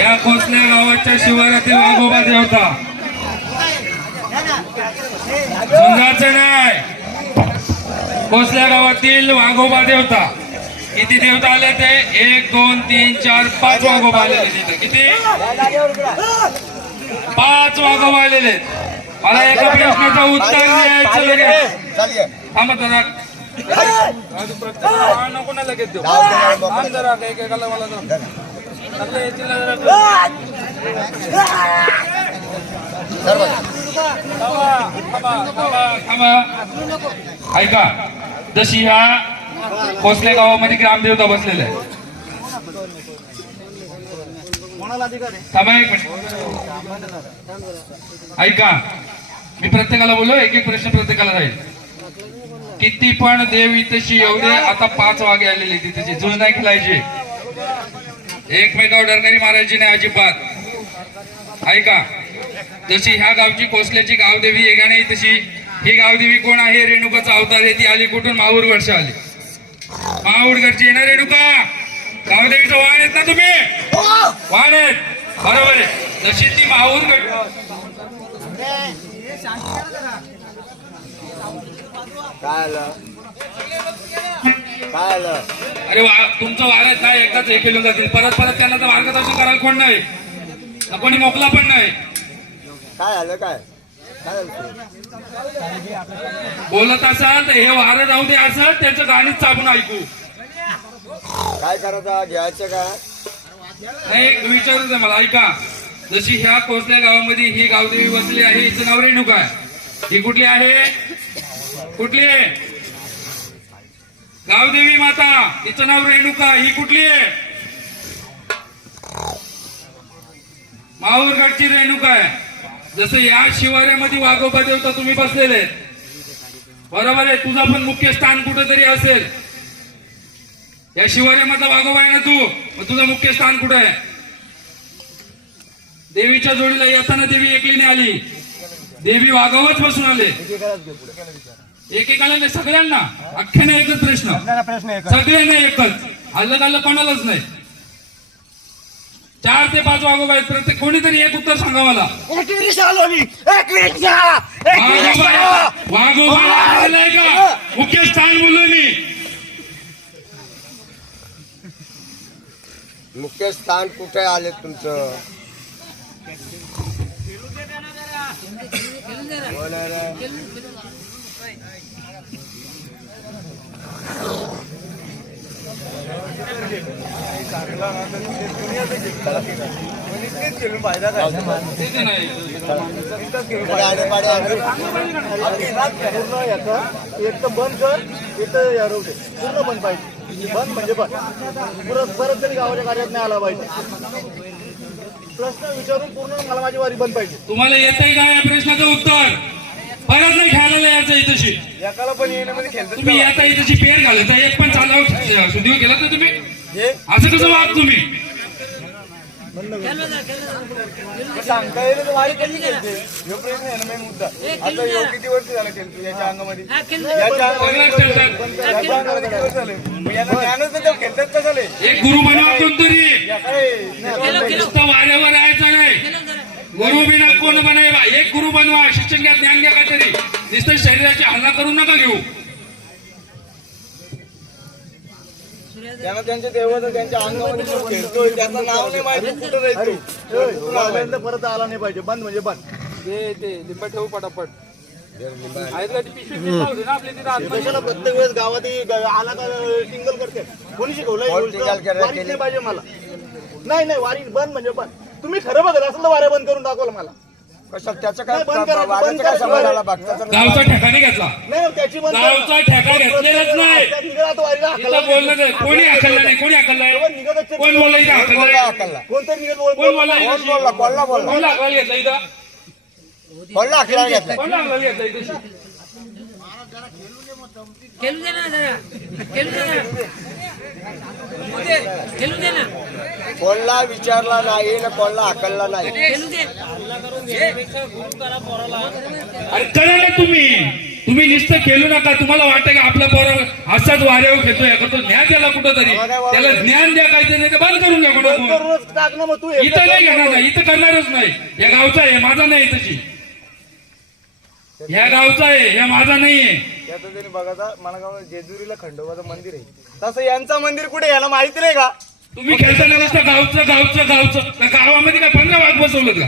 या कोसल्या गावाच्या शिवारातील वाघोबा देवता. समजायचं नाही कोसल्या गावातील वाघोबा देवता. किती देवता आले ते? एक दोन तीन चार पाच वाघोबा आलेले तिथे. किती? पाच वाघोबा आलेले. मला एका प्रश्नाचं उत्तर द्यायचं लगेच. थांबा जरा. नको ना लगेच देऊ. जरा काही मला ऐका जशी ह्या कोसले गावामध्ये ग्रामदेवता बसलेल्या आहे थांबा एक मिनिट. ऐका मी प्रत्येकाला बोललो एक एक प्रश्न प्रत्येकाला राहील. किती पण देव इथेशी एवढे आता पाच वागे आलेले तिथे जुळ नाही खेळायचे एकमेकावर डरकारी मारायची नाही अजिबात. ऐका जशी ह्या गावची कोसल्याची गावदेवी एका नाही तशी ही गावदेवी कोण आहे? रेणुकाचा अवतार आहे ती आली कुठून? माहूर वर्ष आली. माहूरगडची येणार ना रेणुका? गावदेवीचं वाहन आहेत ना तुम्ही? वाहन आहेत. बरोबर आहे. जशी ती माहूरगड काय काय आलं? अरे वा तुमचं वारच नाही एकदाच हे केलं जातील. परत परत त्यांना तर मार्गदर्शन करायला कोण नाही? कोणी मोकला पण नाही. काय आलं काय? काय बोलत असाल तर हे वारं जाऊ दे असं त्यांचं गाणीच चालून ऐकू. काय करायचं घ्यायचं काय नाही विचारू दे मला ऐका. जशी ह्या कोसल्या गावामध्ये ही गावदेवी बसली आहे हिचं नाव रेणुका आहे ही कुठली आहे? कुठली आहे? गावदेवी माता. तिचं नाव रेणुका. ही कुठली आहे? माहूरगडची रेणुका आहे. जसं या शिवाऱ्यामध्ये वाघोबा देवता तुम्ही बसलेले बरोबर आहे. तुझं पण मुख्य स्थान कुठेतरी असेल. या शिवाऱ्यामधला वाघोबा आहे ना तू? मग तुझं मुख्य स्थान कुठं आहे? देवीच्या जोडीला येताना देवी एकलीने आली. देवी वाघावच बसून आले. एकेकाला नाही सगळ्यांना अख्ख्याने एकच प्रश्न. सगळ्यांना एकच. हल्लं खाल्लं कोणालाच नाही. चार ते पाच वाघोबा आहेत प्रत्येक कोणीतरी एक उत्तर सांगा मला. एक रिक्षा आलो मी एक रिक्षा. एक वाघोबा का? स्थान बोललो मी. मुख्य स्थान कुठे आले तुमचं? कोण आहे रे? ठीक आहे नाही इकडे आडेपाडे आहे. पूर्ण याचं एक तर बंद कर एक तर या रोड पूर्ण बंद पाहिजे बंद म्हणजे बंद परत परत तरी गावाच्या कार्यात नाही आला पाहिजे प्रश्न विचारून पूर्ण मला माझी वारी बंद पाहिजे तुम्हाला येत आहे का या प्रश्नाचं उत्तर? परत नाही खेळायला यायचं इथशी. एकाला पण येण्यामध्ये खेळतात तुम्ही आता इथची पेर घालत आहे. एक पण चालव सुधीवर गेला तर तुम्ही? हे? असं कसं वाग तुम्ही? सांगता येईल वारी कधी खेळते? ह्यो प्रश्न आहे ना मेन मुद्दा. आता ह्यो किती वर्ष झालं खेळतो याच्या अंगामध्ये. याच्या अंगामध्ये खेळतात. याच्या अंगामध्ये किती वर्ष झाले? मग याला ज्ञानच नाही तेव्हा खेळतात का झाले एक गुरु बनवा कोणतरी नुसतं वाऱ्यावर राहायचं नाही. गुरु बिना कोण बनावा एक गुरु बनवा शिक्षण घ्या ज्ञान घ्या काहीतरी. नुसतं शरीराची हल्ला करू नका घेऊ. त्यांना त्यांच्या देवाचं त्यांच्या अंगामध्ये जो खेळतोय. त्याचं नाव नाही माहिती कुठं राहतो परत आला नाही पाहिजे. बंद म्हणजे बंद. ते ते लिंबा ठेवू पटापट. प्रत्येक वेळेस गावात आला का टिंगल करते? कोणी पाहिजे मला. नाही नाही वारी बंद म्हणजे बंद. तुम्ही खरं बघत असेल तर वाऱ्या बंद करून दाखवलं मला. त्याचं काय नाही, बंद करा, बंद काय करा, संबंध बंद आला भक्ताचं गावचा ठिकाणी घेतला. नाही त्याची बंद करा. गावचा ठेका घेतलेलाच नाही. त्या निघाला तो वारीला हाकलला. इथं बोललं नाही. कोणी हाकललं नाही? कोणी हाकललंय तेव्हा निघत असते. कोण बोललं इथं कोण बोलला हाकललंय अक्कलला कोणतरी निघत बोल- कोण बोलला कोण इथं? बोलला? कोणला बोलला? कोण हाकलायला घेतलं इथं? कोणला अकरा घेतलाय कोण हाकलायला घेतलं इथं? खेळू दे ना जरा. खेळू दे ना. खेळू दे ना. कोणला विचारला नाही ना कोणला हाकलला नाही. अरे करा ना तुम्ही. तुम्ही नुसतं खेळू नका. तुम्हाला वाटतं का आपला पोरं असाच वाऱ्यावर खेळतोय? का तो ज्ञान द्याला कुठं तरी त्याला ज्ञान द्या काहीतरी नाही तर बंद करून घ्या कुठं ना मग तू. इथं नाही घेणार नाही इथं करणारच नाही. या गावचा आहे माझा नाही तशी. या गावचा आहे या माझा नाहीये त्यांनी बघायचा मला गाव जेजुरीला खंडोबाचं मंदिर आहे. तसं यांचं मंदिर कुठे याला माहिती नाही का? तुम्ही खेळताना नुसतं गावचं गावचं गावचं गावामध्ये काय पंधरा वाघ बसवलं का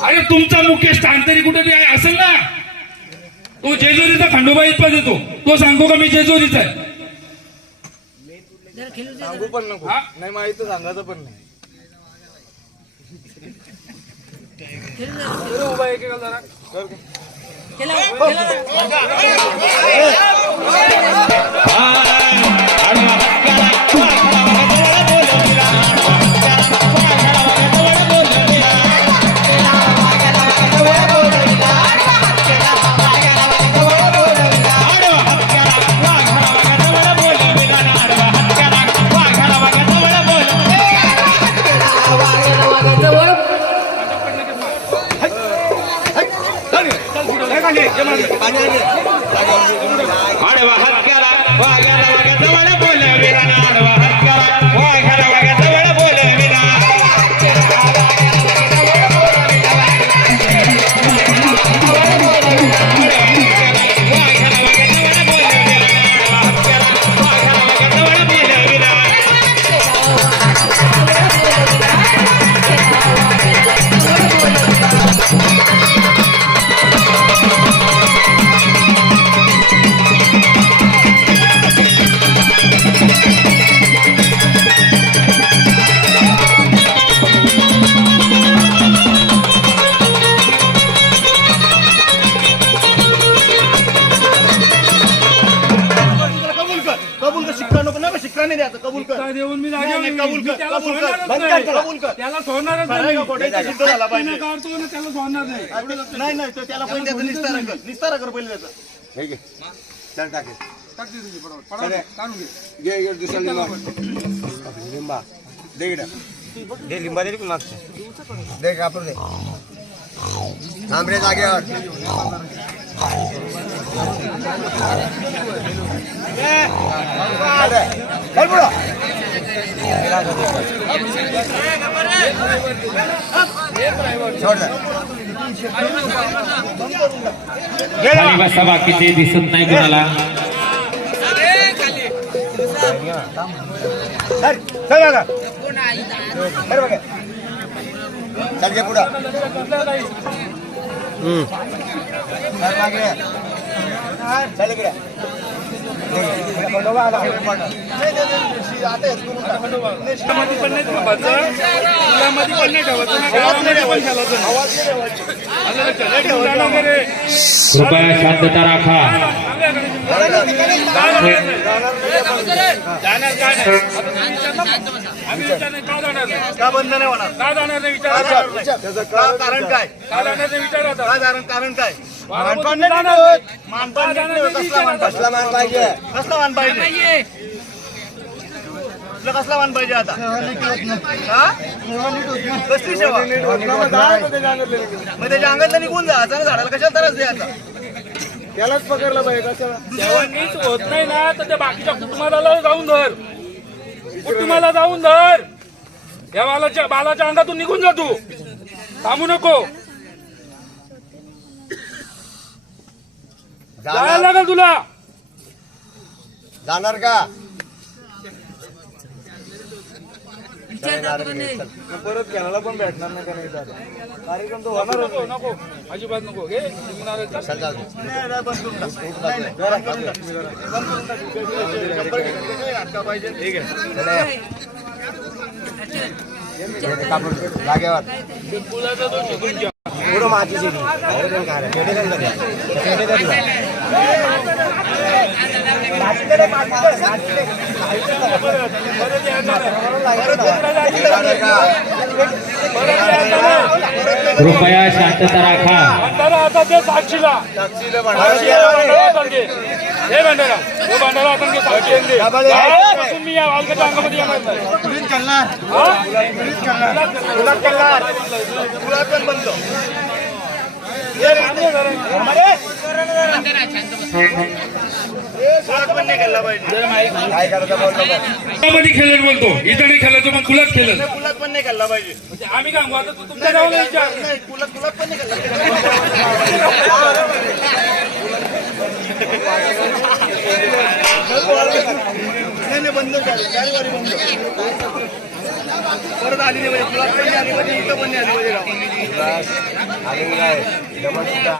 अरे तुमचा मुख्य स्थान तरी कुठे तरी आहे असेल ना तो जेजुरीचा खंडोबा इथपास येतो तो सांगतो का मी जेजुरीचा आहे सांगू पण नको हा? नाही माहिती सांगायचं पण नाही उभा आहे का जरा? आडवा हात केला वाघाला वाघाजवळ बोलविला आडवा. शिक्का नको नाही शिक्का नाही द्यायचा कबूल कर. शिक्का देऊन मी जागेवर नाही, येईन. कबूल मी कर, त्याला कबूल कर. सोडणारच बंद नाही. कर, कबूल कर. त्याला सोडणारच खरं नाही. का खोटं सिद्ध झाला पाहिजे. पुन्हा काढतो ना त्याला सोडणार नाही. नाही नाही तो त्याला पहिले त्याचं निस्तारा कर. निस्तारा कर पहिले त्याचा घे. चल टाके. टाक दे तुझी बरोबर. पडा दे, काढून घे. घे घे दुसरा लिंबा लिंबा. दे इकडं. दे लिंबा दे मागचं. दे कापूर दे. थांब रे जागेवर बसा बाकीचे दिसत नाही कोणाला. पुढं हम्म. चल मागे. चल इकडे खंडोबा आला. नाही, नाही, नाही, आता हेच करून टाक. नाही, मध्ये पण नाही ठेवायचं. फुलामध्ये पण नाही ठेवायचं गावामध्ये पण ठेवायचं ठेवायचा. आलं लक्षात? एक मिनिट जाणार नाही रे. कृपया शांतता राखा जाणार काय नाही. आम्ही विचारणार. का जाणार नाही? का बंद नाही होणार का जाणार नाही विचार कारण काय का जाणार नाही विचार आता. का कारण कारण काय मानपान नाही. नाही. मानपान नाही. नाही कसला मानपान. कसला मान पाहिजे? कसला मान पाहिजे? तुला कसला मान पाहिजे आता? हा? कसली सेवा मग त्याच्या अंगातला निघून जा. आता झाडाला कशाला त्रास द्यायचा त्यालाच पकडलं पाहिजे कशाला जेवणीच होत नाही ना तर त्या बाकीच्या कुटुंबाला जाऊन धर. कुटुंबाला जाऊन धर. या बालाच्या बालाच्या अंगातून निघून जा तू. थांबू नको. जाणार. लागेल तुला. जाणार का? परत घ्यायला पण भेटणार नाही का नाही दादा कार्यक्रम तो होणार नको नको. अजिबात नको घे. ठीक आहे. कापूर. जागेवर. फुलाचा तो? शिकून घ्या. पुढं माझी. कृपया शांतता राखा. बरं आता ते साक्षीला. भांडारा. हे भांडारा हे भांडारा घे साक्षी आजपासून मी या वालकाच्या अंगामध्ये येणार नाही. मध्ये खेळत बोलतो इथं नाही खेळायचो मग खुलाच खेळत तुला पण नाही केला पाहिजे. म्हणजे आम्ही काय आता तू तुमच्या गावाला विचार. नाही तुला तुला पण नाही बंद बंद. परत आली नाही पाहिजे नाही आली पाहिजे इथं पण नाही आली पाहिजे